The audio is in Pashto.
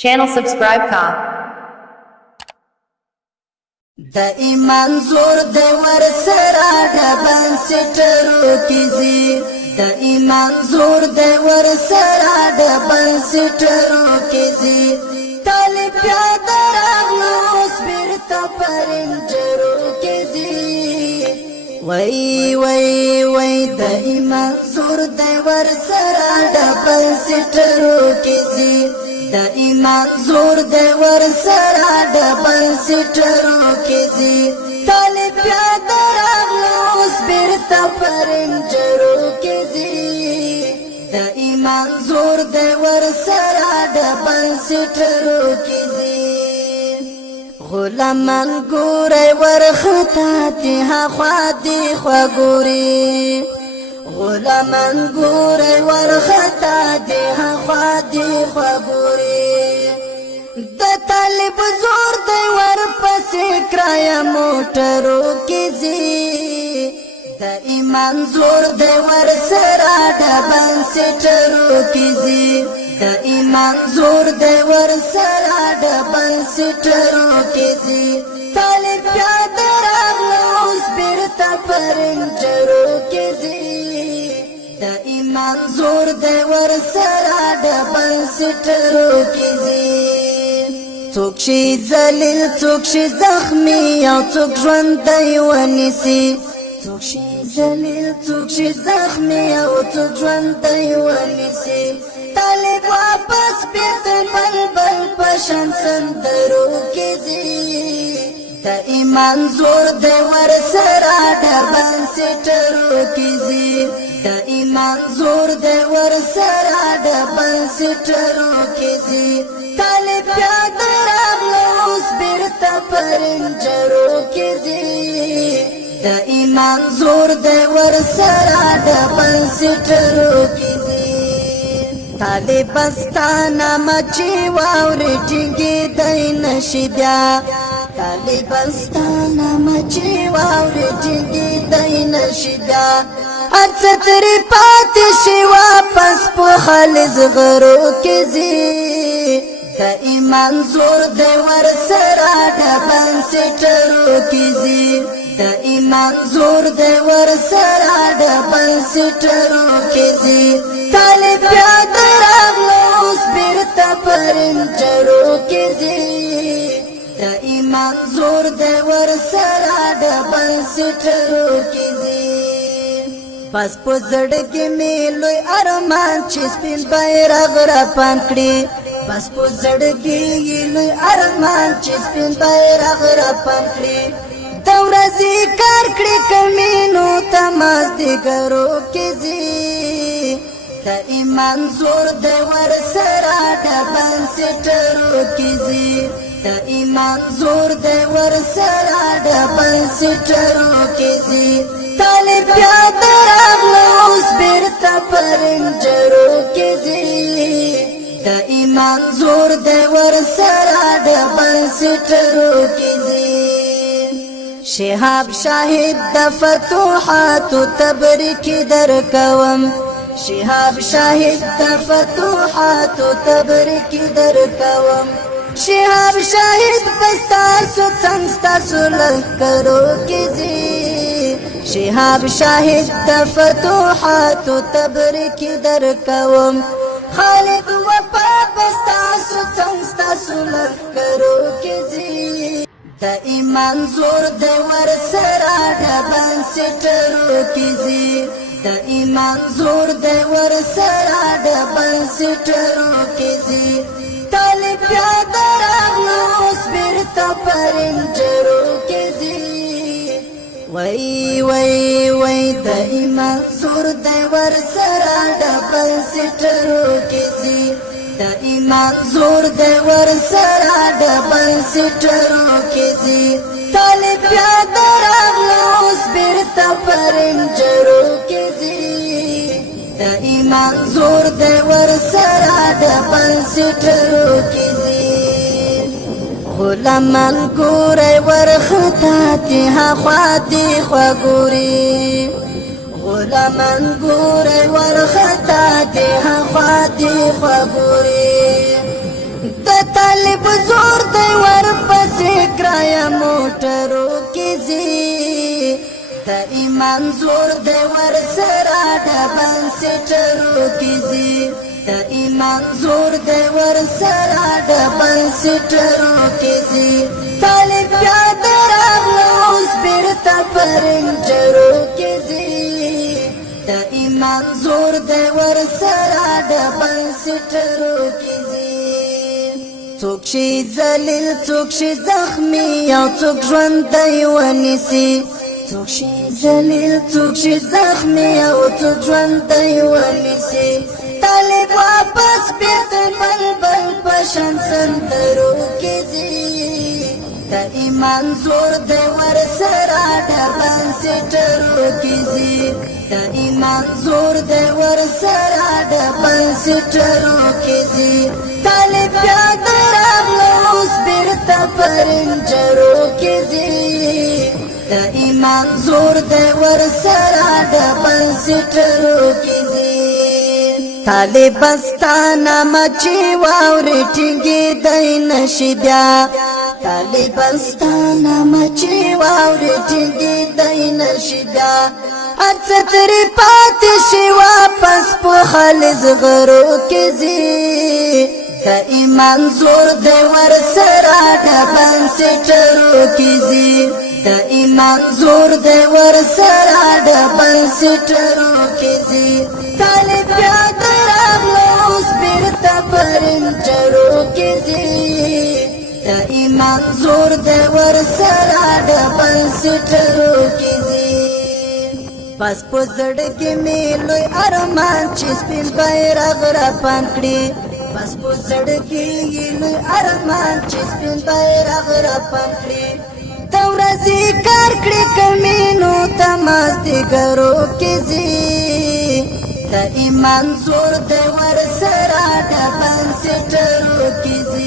Channel subscribe ka. د ایمان زور د ور سره د بنسټرو کیږي د ایمان زور د ور سره د بنسټرو کیږي طالب یاد راغلو سپیرته پرنجرو کیږي وای د ایمان زور د ور سره د بنسټرو کیږي د ایمان زور د ور سره د بنسټرو کیږي طالب یاد راغلو سپیرته پرنجرو کیږي د ایمان زور د ور سره د بنسټرو کیږي غلامان ګورې ورختا ته خوا دی خوا ګوري غلامان ګورې ورختا دی خوا دی خوا ګوري د طالب زور دی ور پسې کرایا موټرو کیږي د ایمان زور دی ور سره د بنسټرو کیږي د ایمان زور دی ور سره د بنسټرو کیږي طالب یاد راغلو سپیرته پرنجرو کیږي د ایمان زور دی ور سره د بنسټرو کیږي څوک شي ذلیل څوک شي زخمی او څوک ژوندی ونیسي څوک شي ذلیل څوک شي زخمی او څوک ژوندی ونیسي طالب واپس بیرته بلبل پشان سندرو کیږي د ایمان زور دی ور سره د بنسټرو کیږي د ایمان زور دی ور سره د بنسټرو کیږي طالب یاد راغلو بیرته پرنجرو کیږي د ایمان زور دی ور سره د بنسټرو کیږي طالبستان مچی واوري ټینګي دای نشي بیا طالبستان مچی واوري ټینګي دای نشي بیا اڅتري پاتې شي واپس په خالص غرو کیږي د ایمان زور دی ور سره د بنسټرو کیږي د ایمان زور دی ور سره د بنسټرو کیږي طالب یاد راغلو سپیرته پرنجرو کیږي د ایمان زور دی ور سره د بنسټرو کیږي بس په زړګي مې لوی ارمان چې سپین بیرغ را پانکړي بس په زړګي لوی ارمان چې سپین بیرغ را پانکړي د ورځې کار کړې کمینو تماس دي ګرو کیږي د ایمان زور دی ور سره د بنسټرو کیږي د ایمان زور دی ور سره د بنسټرو کیږي طالب یاد راغلو بیرته پرنجرو کیږي د ایمان زور دی ور سره د بنسټرو کیږي شهاب شاهد د فتوحات تبریک درکوم شهاب شاهد د فتوحات تبریک درکوم شهاب شاهد پستاسو څنګه لکرو کیږي شهاب شاهد د فتوحات تبریک درکوم خالق وفا پستاسو څنګه لکرو کیږي د ایمان زور دی ور سره د بنسټرو کیږي د ایمان زور دی ور سره د بنسټرو کیږي طالب یاد راغلو سپیرته پرنجرو کیږي وای د ایمان زور دی ور سره د بنسټرو کیږي د ایمان زور دی ور سره د بنسټرو کیږي طالب یاد راغلو بیرته پرنجرو کیږي د ایمان زور دی ور سره د بنسټرو کیږي غلامان ګورې ورختا ته خوا دی خوا ګوري غلامان ګورې ورختا ته خوا دی خوا ګوري د طالب زور دی ور پسې کرایا موټرو کې زی د ایمان زور دی ور سره ډبل سټرو کې زی د ایمان زور دی ور سره ډبل سټرو کې زی طالب یاد راغلو اوس بیرته پرنجرو کې زی د ایمان زور دی ور سره ډبل سټرو کې زی څوک شي ذلیل څوک شي زخمی او څوک ژوندی ونیسي څوک شي ذلیل څوک شي زخمی او څوک ژوندی ونیسي طالب واپس بیرته بلبل په شان سندرو کې ځي د ایمان زور دی ور سره ډبل سټرو کې ځي د ایمان زور دی ور سره ډبل سټرو کې ځي طالب یاد راغلو اوس بیرته پرنجرو کې ځي د ایمان زور دی ور سره ډبل سټرو کې ځي طالب ستانه مچی واوري ټینګي دای نشي بیا طالب ستانه مچی واوري ټینګي دای نشي بیا اتتری پاتې شي واپس په خالص غرو کې زی د ایمان زور دی ور سره ډبل سټرو کې زی د ایمان زور دی ور سره ډبل سټرو کې زی طالب یاد راغلو اوس بیرته پرنجرو کې زی د ایمان زور دی ور سره ډبل سټرو کې زی بس په زړګي مې لوی ارمان چې سپین بیرغ را پان کړي بس په زړګي لوی ارمان چې سپین بیرغ را پان کړي د ورځې کار کړي کمینو تمازدیګرو کې زی د ایمان زور دی ور سره ډبل سټرو کې زی